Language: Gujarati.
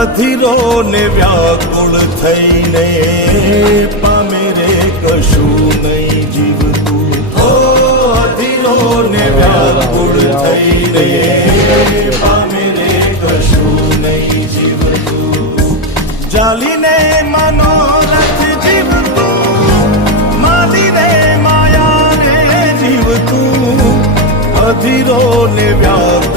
અધીરો ને વ્યાકુળ થઈને પામે રે કશું નહીં જીવતું. ઓ અધીરો ને વ્યાકુળ થઈને પામે રે કશું નહીં જીવતું. જાલીને મનોરથ જીવતું, માલીને માયાને જીવતું. અધીરો ને વ્યાકુળ